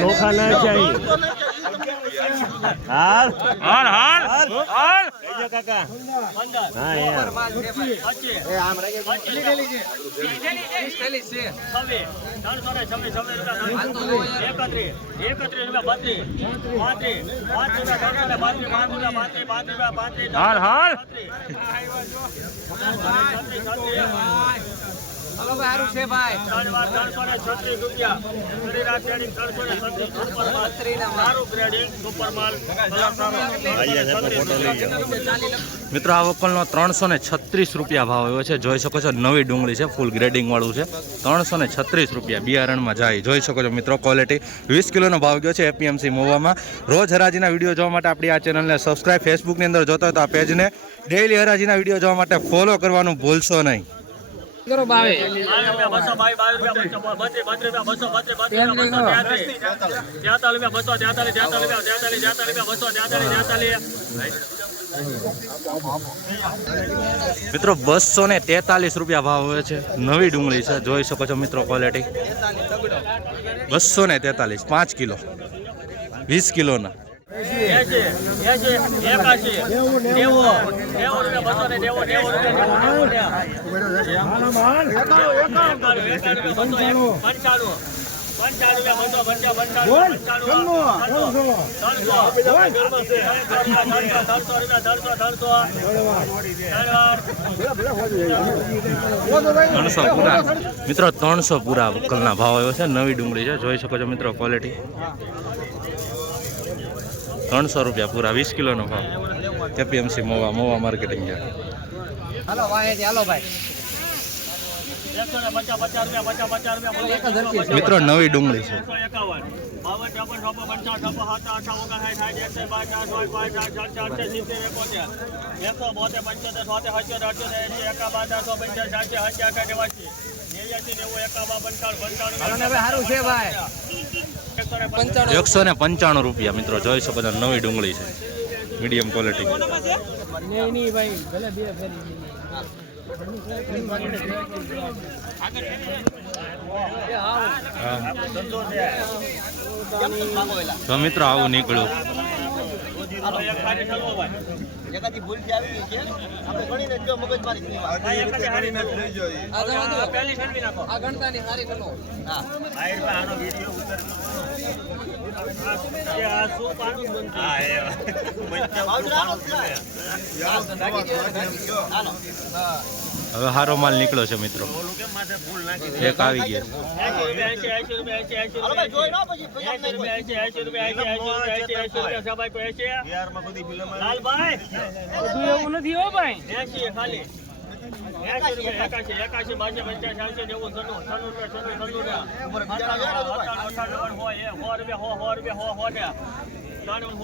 नोखा ना चाहिए हाल हाल हाल हाल काका हाँ यार हाल हाल हेलो भाई हारू से भाई મિત્રો આ વકલનો 336 રૂપિયા ભાવ આવ્યો છે. જોઈ શકો છો નવી ડુંગળી છે, ફૂલ ગ્રેડિંગ વાળું છે. 336 રૂપિયા બિયારણમાં જાય. જોઈ શકો છો મિત્રો ક્વોલિટી. 20 કિલોનો ભાવ ગયો છે એપીએમસી મોવામાં. રોજ હરાજીના વિડીયો જોવા માટે આપણી આ ચેનલને સબસ્ક્રાઇબ, ફેસબુકની અંદર જોતા હોય તો આ પેજને ડેઈલી હરાજીના વિડીયો જોવા માટે ફોલો કરવાનું ભૂલશો નહીં. करो बावे મિત્રો 243 રૂપિયા ભાવ હોય છે. નવી ડુંગળી છે, જોઈ શકો છો મિત્રો ક્વોલિટી. 243 5 કિલો 20 કિલોના. મિત્રો 300 પૂરા વકલના ભાવ આવ્યો છે. નવી ડુંગળી છે, જોઈ શકો છો મિત્રો ક્વોલિટી. 300 રૂપિયા પૂરા 20 કિલોનો ભાવ. એપીએમસી મોવા માર્કેટિંગ છે. हेलो भाई हेलो भाई મિત્રો નવી ડુંગળી છે. हारू से भाई 195 રૂપિયા મિત્રો, જોઈ શકો છો નવી ડુંગળી છે, મીડિયમ ક્વોલિટી. नहीं भाई भले बे તો મિત્રો આવું નીકળ્યું. જગાથી ભૂલ થી આવી છે આપણે ગણીને જો મગજમારી ની વાત આ એકાદી હારી ન લઈ જોઈ આ પહેલી છંડી નાખો आ गणतानी हारी गणो હા આઈર પર આનો વિડિયો ઉતર આ શું પાડું બંધ હા એ હાલો હવે હારો માલ નીકળ્યો છે મિત્રો. એક આવી ગયો. એવું નથી હો ભાઈ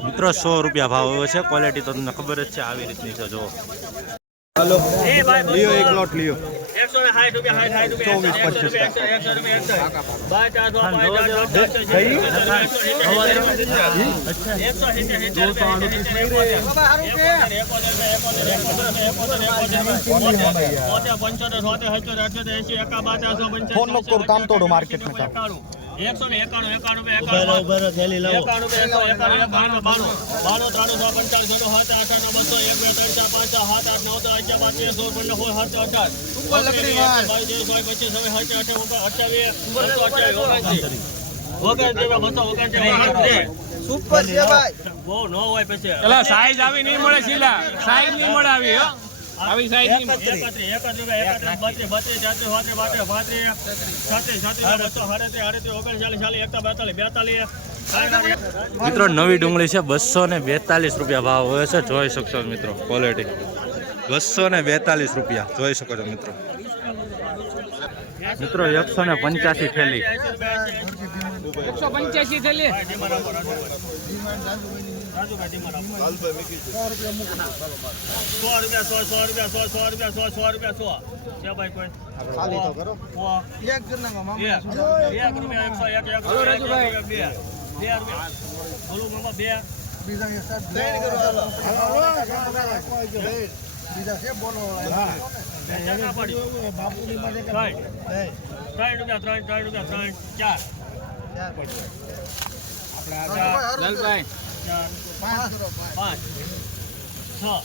મિત્રો 100 રૂપિયા ભાવ આવ્યો છે. ક્વોલિટી તો તમને ખબર જ છે આવી રીતની છે. જો हेलो लियो एक लॉट लियो 160 રૂપિયા 60 રૂપિયા फोन नो कर काम तोड़ो मार्केट में काम સાઈઝ આવી નહીં મળે શીલા સાઈઝ નહીં મળે આવી હો આવી સાઈઝ નહીં મિત્રો નવી ડુંગળી છે. 242 રૂપિયા ભાવ હોય છે. જોઈ શકશો મિત્રો ક્વોલિટી. 242 રૂપિયા જોઈ શકો છો મિત્રો. મિત્રો 185 થેલી 185 થેલી बीजा से बोलो ના પાડી. 3 રૂપિયા 3 રૂપિયા 4 લાલભાઈ 5 6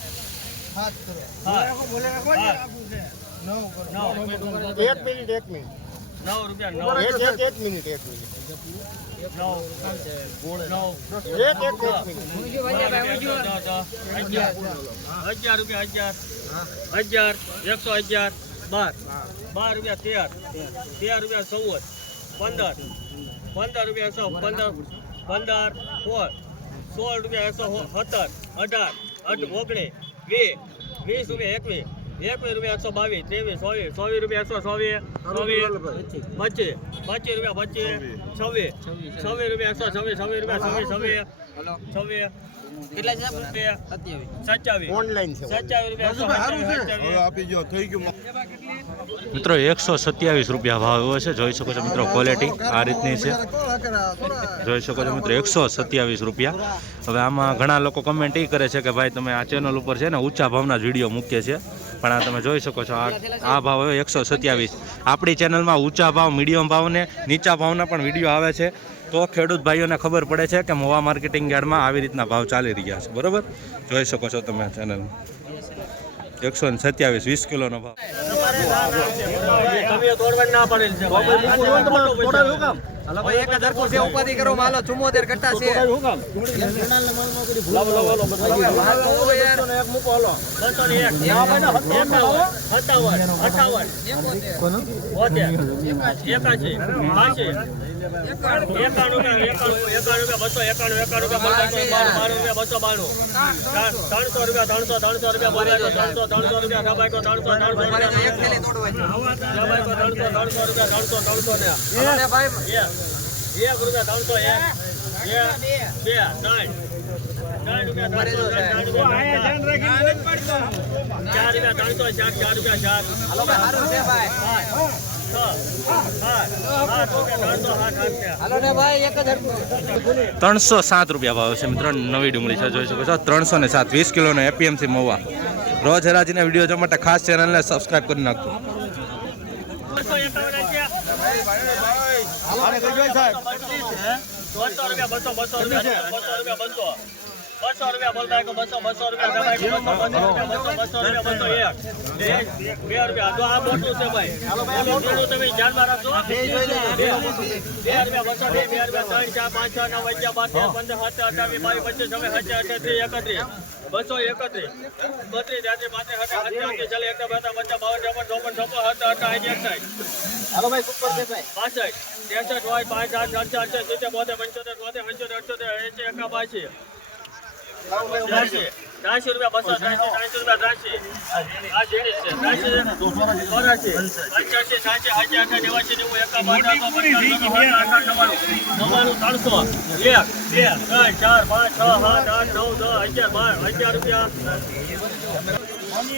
મિત્રો 127 રૂપિયા ભાવ એવો છે. જોઈ શકો છો મિત્રો, ક્વોલિટી આ રીતની છે. જોઈ શકો છો મિત્રો, 127 રૂપિયા. હવે આમાં ઘણા લોકો કમેન્ટ એ કરે છે કે ભાઈ તમે આ ચેનલ ઉપર છે ને ઊંચા ભાવના જ વિડીયો મૂકીએ છીએ, પણ આ તમે જોઈ શકો છો આ ભાવ 127. આપણી ચેનલમાં ઊંચા ભાવ, મીડિયમ ભાવ ને નીચા ભાવના પણ વિડીયો આવે છે, તો ખેડૂત ભાઈઓને ખબર પડે છે કે મહુવા માર્કેટિંગ યાર્ડમાં આવી રીતના ભાવ ચાલી રહ્યા છે. બરોબર, જોઈ શકો છો તમે ચેનલ 127 20 કિલોનો ભાવ. ઉપાધિ કરો માલો 74 કટ્ટા છે. ₹307 ભાવ છે મિત્રો. નવી ડુંગળી છે, જોઈ શકો છો 307 20 કિલોનો એપીએમસી મહુવા. રોજ હરાજીના વિડીયો જોવા માટે ખાસ ચેનલને સબસ્ક્રાઇબ કરી નાખજો.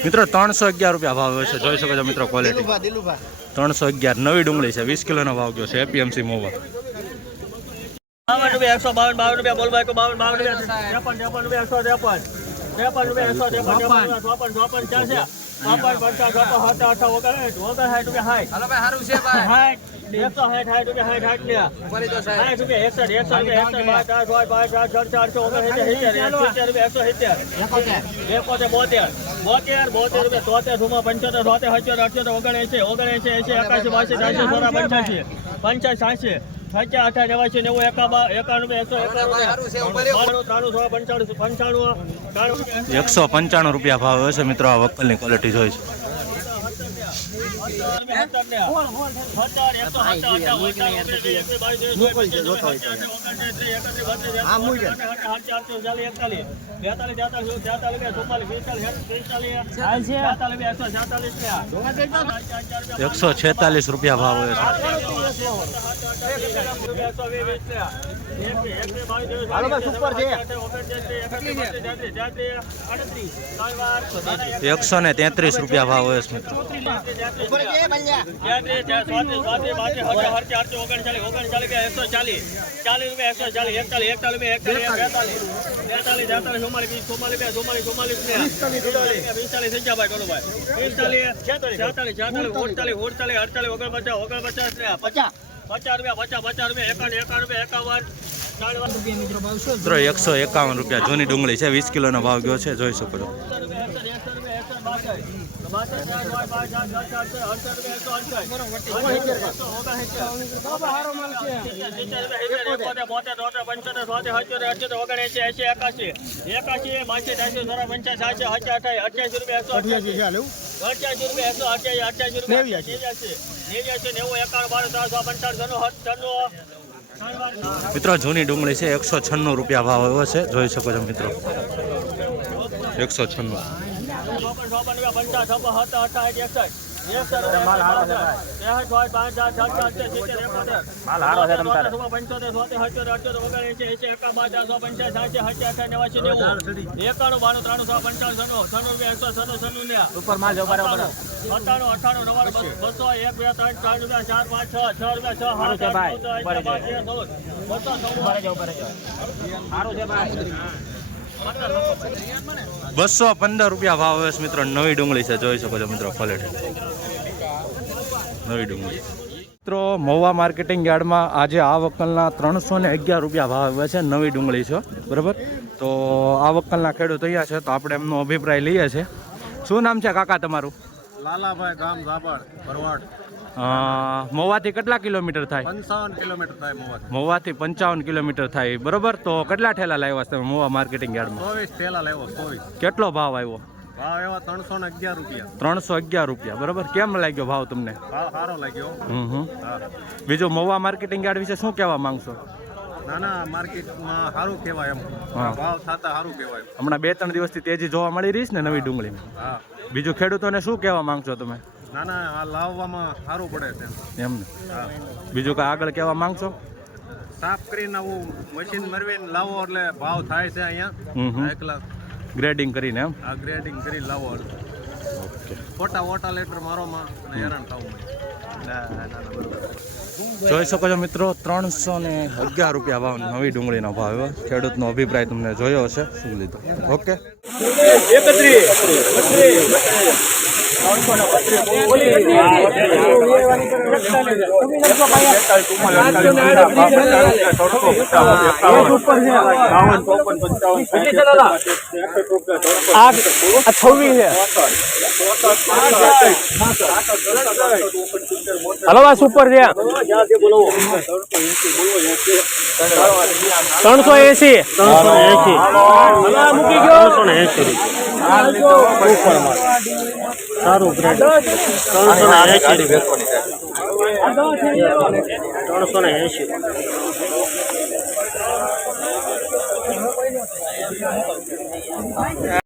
મિત્રો 311 ભાવ છે, જોઈ શકો છો મિત્રો, ક્વોલિટી 311 નવી ડુંગળી છે. 20 કિલોનો ભાવ ગયો છે એપીએમસી મહુવા. 52 રૂપિયા 152 રૂપિયા બોલ ભાઈ 52 રૂપિયા 53 રૂપિયા 153 ₹195 ભાવ છે મિત્રો. આ વકલની ક્વોલિટી જોઈ છે. ₹146 ભાવ છે. ₹133 ભાવ છે મિત્રો. મિત્રો 151 રૂપિયા જૂની ડુંગળી છે, 20 કિલોનો ભાવ ગયો છે, જોઈ શકો છો. મિત્રો જૂની ડુંગળી છે, 196 રૂપિયા ભાવ આવ્યો છે, જોઈ શકો છો મિત્રો. 196. ₹215 ભાવ આવે છે મિત્રો. નવી ડુંગળી છે, જોઈ શકો છો મિત્રો, ક્વોલિટી નવી ડુંગળી. મિત્રો મહુવા માર્કેટિંગ યાર્ડમાં આજે આ વકલના 311 રૂપિયા ભાવ આવે છે. નવી ડુંગળી છે, બરાબર. તો આ વકલના ખેડૂત અહીંયા છે, તો આપણે એમનો અભિપ્રાય લઈએ છીએ. શું નામ છે કાકા તમારું? લાલાભાઈ, ગામ ઝાપડ, ભરવાડ. મહુવાથી કેટલા કિલોમીટર થાય? 55 કિલોમીટર થાય મહુવાથી. મહુવાથી 55 કિલોમીટર થાય, બરોબર. તો કેટલા ઠેલા લાવ્યા તમે મહુવા માર્કેટિંગ યાર્ડમાં? 24 થેલા લેવો. 24. કેટલો ભાવ આવ્યો? ભાવ એવા 311 રૂપિયા. 311 રૂપિયા, બરોબર. કેમ લાગ્યો ભાવ તમને? ભાવ સારો લાગ્યો. હા. બીજું મહુવા માર્કેટિંગ યાર્ડ વિશે શું કહેવા માંગશો? નાના માર્કેટમાં સારું કહેવાય એમ. હા. ભાવ થતા સારું કહેવાય. હમણાં 2-3 દિવસથી તેજી જોવા મળી રહી છે ને નવી ડુંગળીમાં. હા. બીજું ખેડૂતોને શું કહેવા માંગશો તમે? નાના આ લાવવામાં સારું પડે છે એમને. હા. બીજું કાંઈ આગળ કહેવા માંગશો? સાફ કરીને આવું મશીન મરવીને લાવો એટલે ભાવ થાય છે અહીંયા. એકલા ગ્રેડિંગ કરીને એમ. આ ગ્રેડિંગ કરી લાવો એટલે ઓકે. ખોટા લેટર મારોમાં હેરાન થવું. જોઈ શકો છો મિત્રો, 311 રૂપિયા ભાવ નવી ડુંગળીનો ભાવ. ખેડૂતનો અભિપ્રાય તમને જોયો હશે, શું લીધો. ઓકે. હલો આ સુપર છે 380 મૂકી ગયો 380 સારું ગ્રેડ 380